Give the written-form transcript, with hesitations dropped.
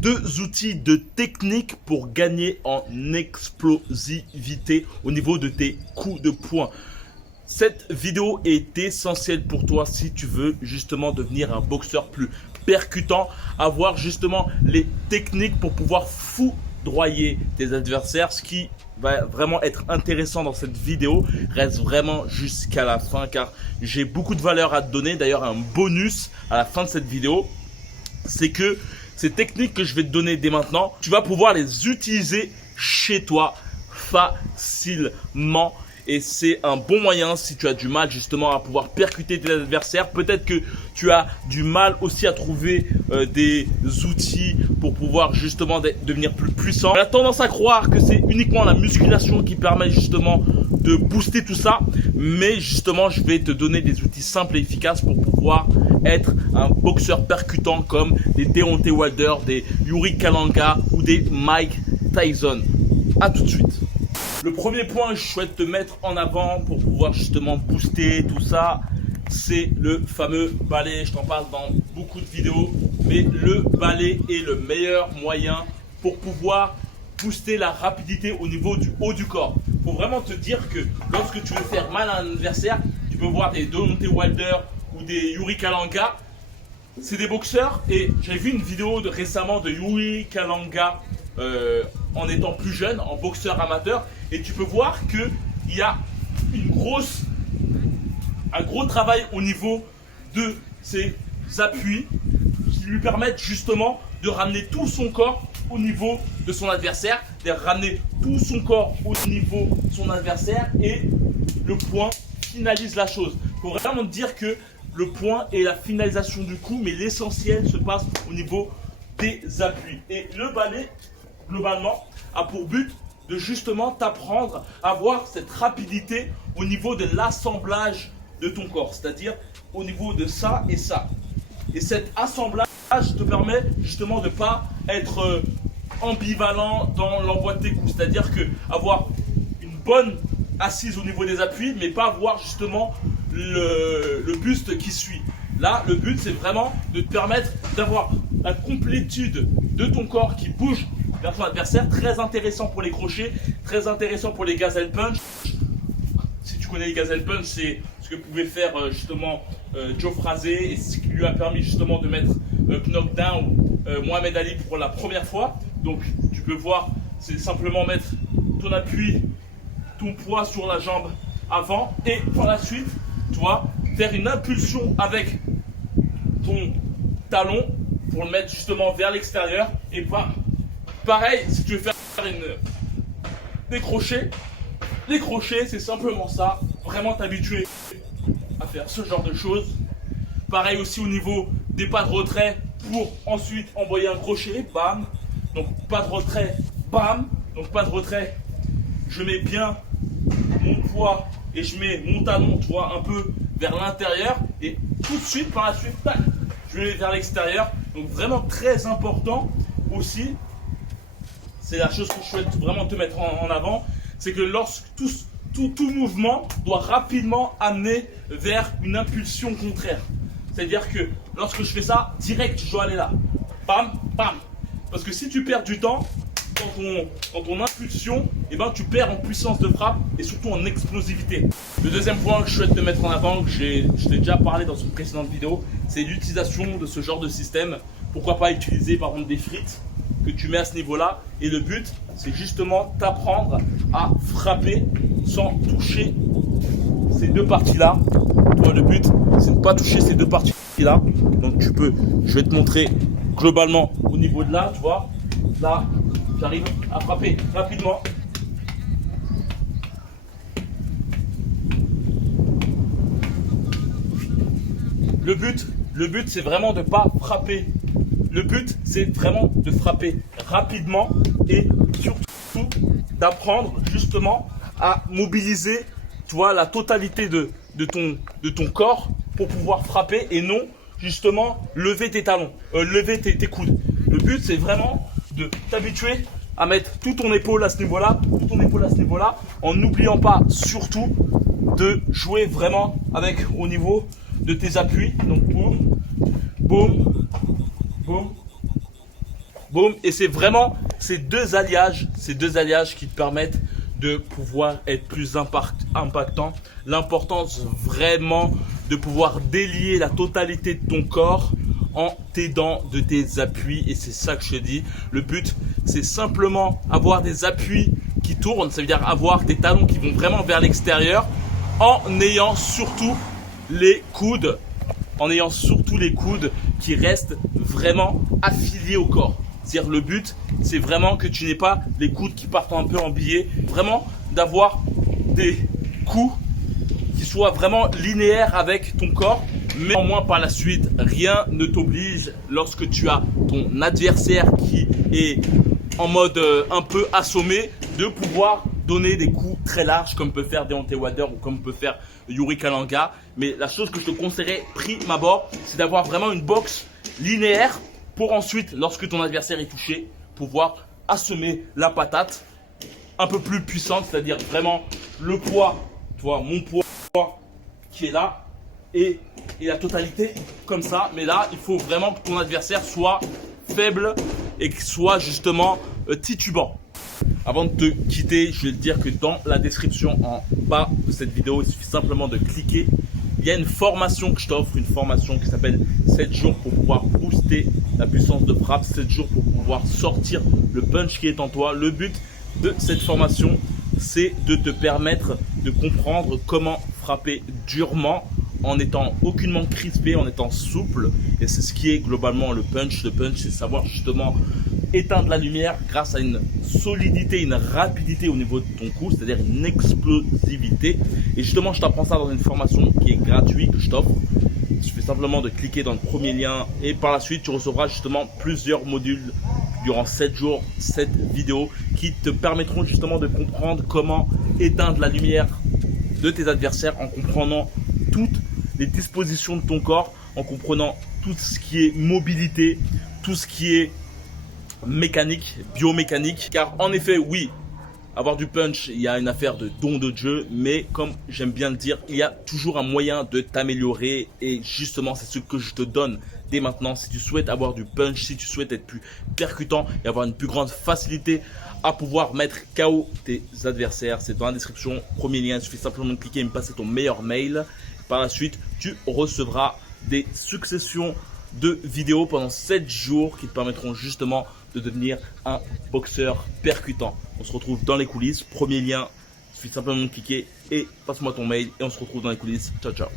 Deux outils de technique pour gagner en explosivité au niveau de tes coups de poing. Cette vidéo est essentielle pour toi si tu veux justement devenir un boxeur plus percutant, avoir justement les techniques pour pouvoir foudroyer tes adversaires. Ce qui va vraiment être intéressant dans cette vidéo, reste vraiment jusqu'à la fin car j'ai beaucoup de valeur à te donner. D'ailleurs, un bonus à la fin de cette vidéo, c'est que ces techniques que je vais te donner dès maintenant, tu vas pouvoir les utiliser chez toi facilement. Et c'est un bon moyen si tu as du mal justement à pouvoir percuter tes adversaires. Peut-être que tu as du mal aussi à trouver des outils pour pouvoir justement devenir plus puissant. On a tendance à croire que c'est uniquement la musculation qui permet justement de booster tout ça. Mais justement, je vais te donner des outils simples et efficaces pour pouvoir être un boxeur percutant comme des Deontay Wilder, des Yuri Kalanga ou des Mike Tyson. A tout de suite. Le premier point que je souhaite te mettre en avant pour pouvoir justement booster tout ça, c'est le fameux balai. Je t'en parle dans beaucoup de vidéos, mais le balai est le meilleur moyen pour pouvoir booster la rapidité au niveau du haut du corps. Il faut vraiment te dire que lorsque tu veux faire mal à un adversaire, tu peux voir des Deontay Wilder ou des Yuri Kalanga. C'est des boxeurs et j'avais vu une vidéo récemment de Yuri Kalanga en étant plus jeune, en boxeur amateur, et tu peux voir qu'il y a un gros travail au niveau de ses appuis qui lui permettent justement de ramener tout son corps au niveau de son adversaire, de ramener tout son corps au niveau de son adversaire, et le point finalise la chose. Il faut vraiment te dire que le point est la finalisation du coup, mais l'essentiel se passe au niveau des appuis. Et le balai, globalement, a pour but de justement t'apprendre à avoir cette rapidité au niveau de l'assemblage de ton corps, c'est-à-dire au niveau de ça et ça. Et cet assemblage te permet justement de ne pas être ambivalent dans l'envoi de tes coups, c'est-à-dire que avoir une bonne assise au niveau des appuis, mais pas avoir justement le buste qui suit. Là, le but, c'est vraiment de te permettre d'avoir la complétude de ton corps qui bouge vers ton adversaire. Très intéressant pour les crochets, très intéressant pour les gazelle punch. Si tu connais les gazelle punch, c'est ce que pouvait faire justement Joe Frazier, et ce qui lui a permis justement de mettre knockdown Mohamed Ali pour la première fois. Donc tu peux voir, c'est simplement mettre ton appui, ton poids sur la jambe avant, et par la suite, tu vois, faire une impulsion avec ton talon pour le mettre justement vers l'extérieur. Et pareil, si tu veux faire des crochets, les crochets, c'est simplement ça. Vraiment t'habituer à faire ce genre de choses. Pareil aussi au niveau des pas de retrait pour ensuite envoyer un crochet, bam. Donc pas de retrait, bam. Donc pas de retrait, je mets bien mon poids et je mets mon talon, tu vois, un peu vers l'intérieur, et tout de suite par la suite, tac, je vais vers l'extérieur. Donc vraiment très important aussi, c'est la chose que je souhaite vraiment te mettre en avant, c'est que lorsque tout mouvement doit rapidement amener vers une impulsion contraire. C'est-à-dire que lorsque je fais ça, direct, je dois aller là. Bam, bam. Parce que si tu perds du temps dans ton impulsion, eh ben, tu perds en puissance de frappe et surtout en explosivité. Le deuxième point que je souhaite te mettre en avant, que je t'ai déjà parlé dans une précédente vidéo, c'est l'utilisation de ce genre de système. Pourquoi pas utiliser par exemple des frites que tu mets à ce niveau-là. Et le but, c'est justement t'apprendre à frapper sans toucher ces deux parties-là. Toi, le but, c'est de ne pas toucher ces deux parties-là. Donc je vais te montrer globalement au niveau de là, tu vois. Là, j'arrive à frapper rapidement. Le but, c'est vraiment de ne pas frapper. Le but, c'est vraiment de frapper rapidement et surtout d'apprendre justement à mobiliser, tu vois, la totalité de ton corps pour pouvoir frapper et non justement lever tes talons, lever tes coudes. Le but, c'est vraiment de t'habituer à mettre tout ton épaule à ce niveau-là, en n'oubliant pas surtout de jouer vraiment avec au niveau de tes appuis. Donc boum, boum, boum, boum. Et c'est vraiment ces deux alliages qui te permettent de pouvoir être plus impactant. L'importance vraiment de pouvoir délier la totalité de ton corps en t'aidant de tes appuis. Et c'est ça que je te dis. Le but, c'est simplement avoir des appuis qui tournent. Ça veut dire avoir des talons qui vont vraiment vers l'extérieur en ayant surtout les coudes. Qui restent vraiment affiliés au corps. C'est-à-dire le but, c'est vraiment que tu n'aies pas les coudes qui partent un peu en biais. Vraiment d'avoir des coups qui soient vraiment linéaires avec ton corps. Mais néanmoins par la suite, rien ne t'oblige lorsque tu as ton adversaire qui est en mode un peu assommé de pouvoir donner des coups très larges comme peut faire Deontay Wilder ou comme peut faire Yuri Kalanga. Mais la chose que je te conseillerais prime abord, c'est d'avoir vraiment une boxe linéaire pour ensuite, lorsque ton adversaire est touché, pouvoir assommer la patate un peu plus puissante, c'est-à-dire vraiment le poids, tu vois, mon poids qui est là et la totalité comme ça. Mais là, il faut vraiment que ton adversaire soit faible et qu'il soit justement titubant. Avant de te quitter, je vais te dire que dans la description en bas de cette vidéo, il suffit simplement de cliquer. Il y a une formation que je t'offre, une formation qui s'appelle 7 jours pour pouvoir booster la puissance de frappe, 7 jours pour pouvoir sortir le punch qui est en toi. Le but de cette formation, c'est de te permettre de comprendre comment frapper durement en étant aucunement crispé, en étant souple. Et c'est ce qui est globalement le punch. Le punch, c'est savoir justement éteindre la lumière grâce à une solidité, une rapidité au niveau de ton coup, c'est-à-dire une explosivité. Et justement, je t'apprends ça dans une formation qui est gratuite, que je t'offre. Il suffit simplement de cliquer dans le premier lien et par la suite, tu recevras justement plusieurs modules durant 7 jours, 7 vidéos qui te permettront justement de comprendre comment éteindre la lumière de tes adversaires en comprenant toutes les dispositions de ton corps, en comprenant tout ce qui est mobilité, tout ce qui est mécanique, biomécanique. Car en effet, oui, avoir du punch, il y a une affaire de don de Dieu, mais comme j'aime bien le dire, il y a toujours un moyen de t'améliorer et justement, c'est ce que je te donne dès maintenant. Si tu souhaites avoir du punch, si tu souhaites être plus percutant et avoir une plus grande facilité à pouvoir mettre KO tes adversaires, c'est dans la description, premier lien, il suffit simplement de cliquer et me passer ton meilleur mail. Par la suite, tu recevras des successions de vidéos pendant 7 jours qui te permettront justement de devenir un boxeur percutant. On se retrouve dans les coulisses. Premier lien, il suffit simplement de cliquer et passe-moi ton mail et on se retrouve dans les coulisses. Ciao, ciao.